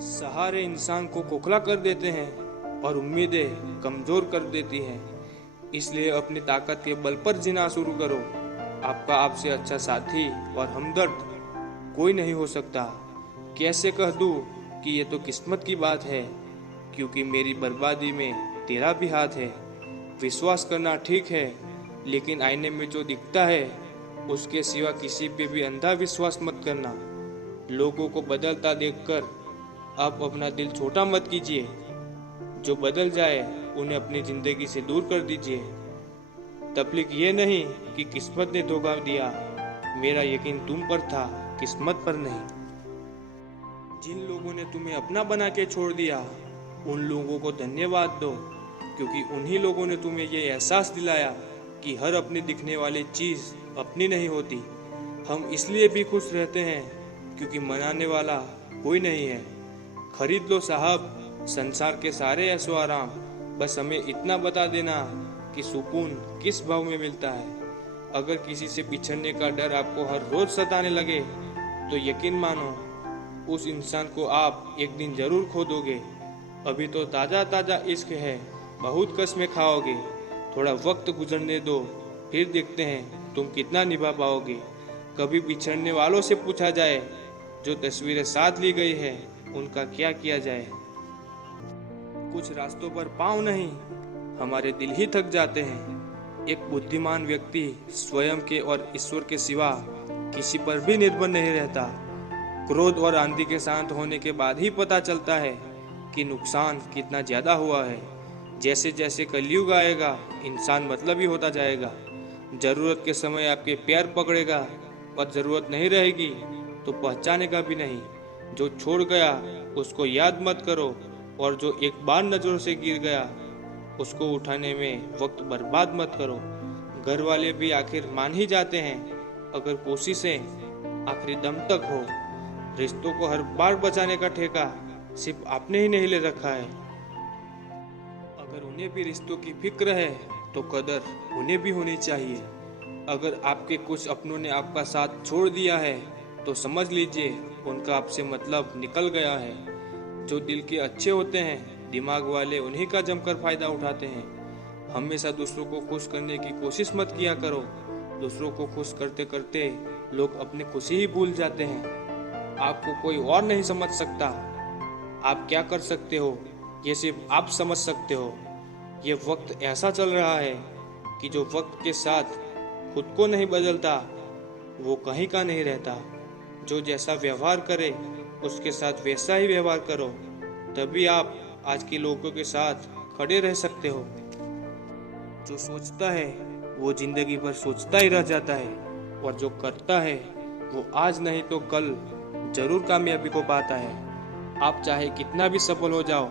सहारे इंसान को खोखला कर देते हैं और उम्मीदें कमजोर कर देती हैं। इसलिए अपनी ताकत के बल पर जीना शुरू करो। आपका आपसे अच्छा साथी और हमदर्द कोई नहीं हो सकता। कैसे कह दूं कि ये तो किस्मत की बात है, क्योंकि मेरी बर्बादी में तेरा भी हाथ है। विश्वास करना ठीक है, लेकिन आईने में जो दिखता है उसके सिवा किसी पे भी अंधा विश्वास मत करना। लोगों को बदलता देखकर आप अपना दिल छोटा मत कीजिए। जो बदल जाए उन्हें अपनी जिंदगी से दूर कर दीजिए। तकलीफ ये नहीं कि किस्मत ने धोखा दिया, मेरा यकीन तुम पर था, किस्मत पर नहीं। जिन लोगों ने तुम्हें अपना बना के छोड़ दिया, उन लोगों को धन्यवाद दो, क्योंकि उन्हीं लोगों ने तुम्हें ये एहसास दिलाया कि हर अपनी दिखने वाली चीज़ अपनी नहीं होती। हम इसलिए भी खुश रहते हैं क्योंकि मनाने वाला कोई नहीं है। खरीद लो साहब संसार के सारे ऐशो आराम, बस हमें इतना बता देना कि सुकून किस भाव में मिलता है। अगर किसी से बिछड़ने का डर आपको हर रोज सताने लगे तो यकीन मानो उस इंसान को आप एक दिन जरूर खो दोगे। अभी तो ताज़ा ताज़ा इश्क है, बहुत कसमें खाओगे। थोड़ा वक्त गुजरने दो, फिर देखते हैं तुम कितना निभा पाओगे। कभी बिछड़ने वालों से पूछा जाए, जो तस्वीरें साथ ली गई है उनका क्या किया जाए। कुछ रास्तों पर पाँव नहीं, हमारे दिल ही थक जाते हैं। एक बुद्धिमान व्यक्ति स्वयं के और ईश्वर के सिवा किसी पर भी निर्भर नहीं रहता। क्रोध और आंधी के शांत होने के बाद ही पता चलता है कि नुकसान कितना ज्यादा हुआ है। जैसे जैसे कलयुग आएगा इंसान मतलबी होता जाएगा। जरूरत के समय आपके पैर पकड़ेगा और जरूरत नहीं रहेगी तो पहचानेगा भी नहीं। जो छोड़ गया उसको याद मत करो, और जो एक बार नजरों से गिर गया उसको उठाने में वक्त बर्बाद मत करो। घर वाले भी आखिर मान ही जाते हैं अगर कोशिशें आखिरी दम तक हो। रिश्तों को हर बार बचाने का ठेका सिर्फ आपने ही नहीं ले रखा है। अगर उन्हें भी रिश्तों की फिक्र है तो कदर उन्हें भी होनी चाहिए। अगर आपके कुछ अपनों ने आपका साथ छोड़ दिया है तो समझ लीजिए उनका आपसे मतलब निकल गया है। जो दिल के अच्छे होते हैं, दिमाग वाले उन्हीं का जमकर फायदा उठाते हैं। हमेशा दूसरों को खुश करने की कोशिश मत किया करो। दूसरों को खुश करते करते लोग अपनी खुशी ही भूल जाते हैं। आपको कोई और नहीं समझ सकता। आप क्या कर सकते हो ये सिर्फ आप समझ सकते हो। ये वक्त ऐसा चल रहा है कि जो वक्त के साथ खुद को नहीं बदलता वो कहीं का नहीं रहता। जो जैसा व्यवहार करे उसके साथ वैसा ही व्यवहार करो, तभी आप आज के लोगों के साथ खड़े रह सकते हो। जो सोचता है वो जिंदगी भर सोचता ही रह जाता है, और जो करता है वो आज नहीं तो कल जरूर कामयाबी को पाता है। आप चाहे कितना भी सफल हो जाओ,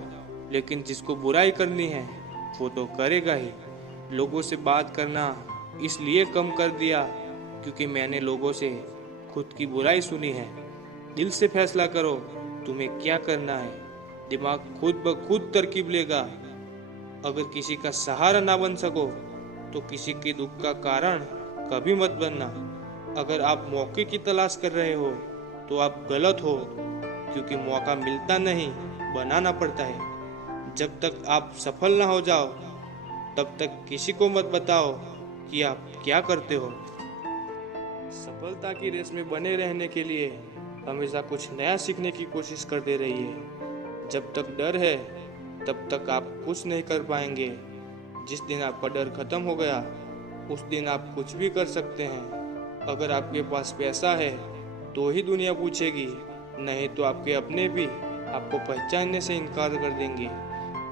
लेकिन जिसको बुराई करनी है वो तो करेगा ही। लोगों से बात करना इसलिए कम कर दिया क्योंकि मैंने लोगों से खुद की बुराई सुनी है। दिल से फैसला करो तुम्हें क्या करना है, दिमाग खुद ब खुद तरकीब लेगा। अगर किसी का सहारा ना बन सको तो किसी के दुख का कारण कभी मत बनना। अगर आप मौके की तलाश कर रहे हो तो आप गलत हो, क्योंकि मौका मिलता नहीं, बनाना पड़ता है। जब तक आप सफल ना हो जाओ तब तक किसी को मत बताओ कि आप क्या करते हो। सफलता की रेस में बने रहने के लिए हमेशा कुछ नया सीखने की कोशिश करते रहिए। जब तक डर है तब तक आप कुछ नहीं कर पाएंगे। जिस दिन आपका डर खत्म हो गया उस दिन आप कुछ भी कर सकते हैं। अगर आपके पास पैसा है तो ही दुनिया पूछेगी, नहीं तो आपके अपने भी आपको पहचानने से इनकार कर देंगे।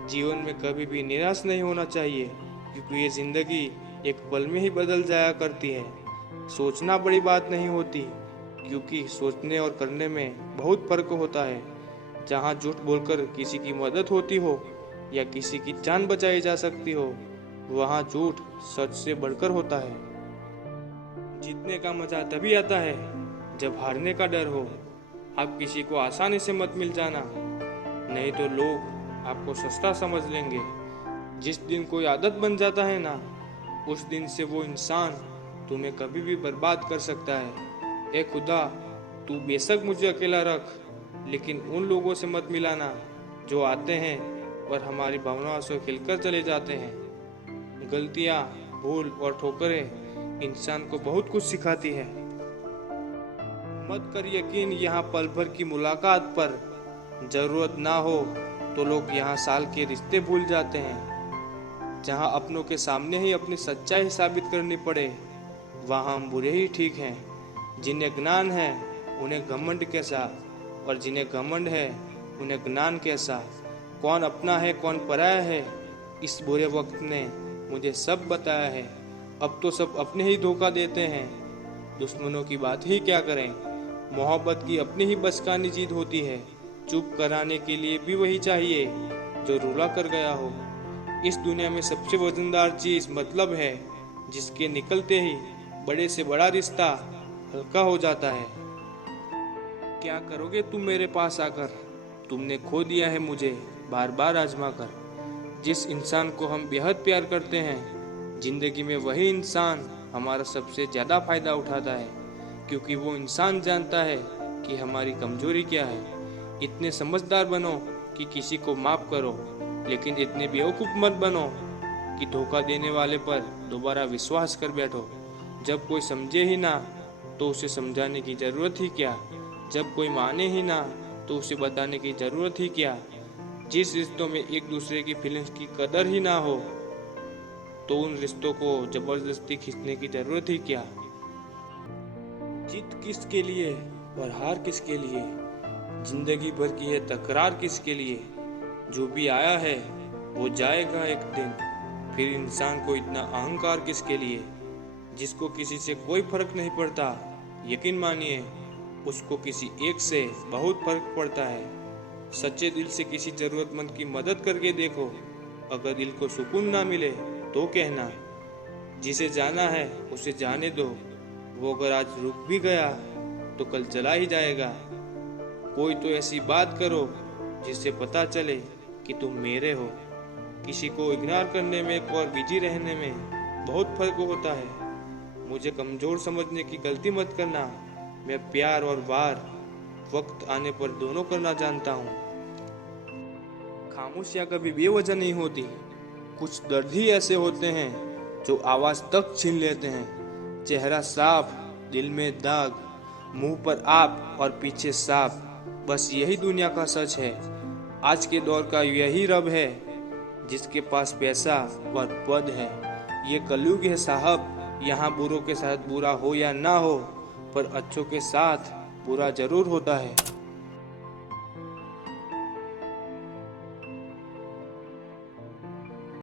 जीवन में कभी भी निराश नहीं होना चाहिए, क्योंकि ये जिंदगी एक पल में ही बदल जाया करती है। सोचना बड़ी बात नहीं होती, क्योंकि सोचने और करने में बहुत फर्क होता है। जहाँ झूठ बोलकर किसी की मदद होती हो या किसी की जान बचाई जा सकती हो, वहाँ झूठ सच से बढ़कर होता है। जीतने का मजा तभी आता है जब हारने का डर हो। आप किसी को आसानी से मत मिल जाना, नहीं तो लोग आपको सस्ता समझ लेंगे। जिस दिन कोई आदत बन जाता है ना, उस दिन से वो इंसान तुम्हें कभी भी बर्बाद कर सकता है। ए खुदा, तू बेशक मुझे अकेला रख, लेकिन उन लोगों से मत मिलाना जो आते हैं और हमारी भावनाओं से खिलकर चले जाते हैं। गलतियाँ, भूल और ठोकरें इंसान को बहुत कुछ सिखाती है। मत कर यकीन यहाँ पल भर की मुलाकात पर, जरूरत ना हो तो लोग यहाँ साल के रिश्ते भूल जाते हैं। जहाँ अपनों के सामने ही अपनी सच्चाई साबित करनी पड़े, वहाँ हम बुरे ही ठीक हैं। जिन्हें ज्ञान है उन्हें घमंड कैसा, और जिन्हें घमंड है उन्हें ज्ञान कैसा। कौन अपना है कौन पराया है, इस बुरे वक्त ने मुझे सब बताया है। अब तो सब अपने ही धोखा देते हैं, दुश्मनों की बात ही क्या करें। मोहब्बत की अपनी ही बचकानी जीत होती है, चुप कराने के लिए भी वही चाहिए जो रुला कर गया हो। इस दुनिया में सबसे वजनदार चीज मतलब है, जिसके निकलते ही बड़े से बड़ा रिश्ता हल्का हो जाता है। क्या करोगे तुम मेरे पास आकर, तुमने खो दिया है मुझे बार बार आजमा कर। जिस इंसान को हम बेहद प्यार करते हैं, जिंदगी में वही इंसान हमारा सबसे ज़्यादा फायदा उठाता है, क्योंकि वो इंसान जानता है कि हमारी कमजोरी क्या है। इतने समझदार बनो कि किसी को माफ करो, लेकिन इतने बेवकूफ़ मत बनो कि धोखा देने वाले पर दोबारा विश्वास कर बैठो। जब कोई समझे ही ना तो उसे समझाने की ज़रूरत ही क्या। जब कोई माने ही ना तो उसे बताने की ज़रूरत ही क्या। जिस रिश्तों में एक दूसरे की फीलिंग्स की कदर ही ना हो, तो उन रिश्तों को जबरदस्ती खींचने की ज़रूरत ही क्या। जीत किसके लिए और हार किसके लिए, जिंदगी भर की है तकरार किसके लिए। जो भी आया है वो जाएगा एक दिन, फिर इंसान को इतना अहंकार किसके लिए। जिसको किसी से कोई फर्क नहीं पड़ता, यकीन मानिए उसको किसी एक से बहुत फर्क पड़ता है। सच्चे दिल से किसी जरूरतमंद की मदद करके देखो, अगर दिल को सुकून ना मिले तो कहना। जिसे जाना है उसे जाने दो, वो अगर आज रुक भी गया तो कल चला ही जाएगा। कोई तो ऐसी बात करो जिससे पता चले कि तुम मेरे हो। किसी को इग्नोर करने में और बिजी रहने में बहुत फर्क होता है। मुझे कमजोर समझने की गलती मत करना, मैं प्यार और वार वक्त आने पर दोनों करना जानता हूँ। खामोशियाँ कभी बेवजह नहीं होती, कुछ दर्द ही ऐसे होते हैं जो आवाज़ तक छीन लेते हैं। चेहरा साफ, दिल में दाग, मुंह पर आप और पीछे सांप, बस यही दुनिया का सच है। आज के दौर का यही रब है जिसके पास पैसा और पद है। ये कलयुग है साहब, यहाँ बुरों के साथ बुरा हो या ना हो, पर अच्छों के साथ बुरा जरूर होता है।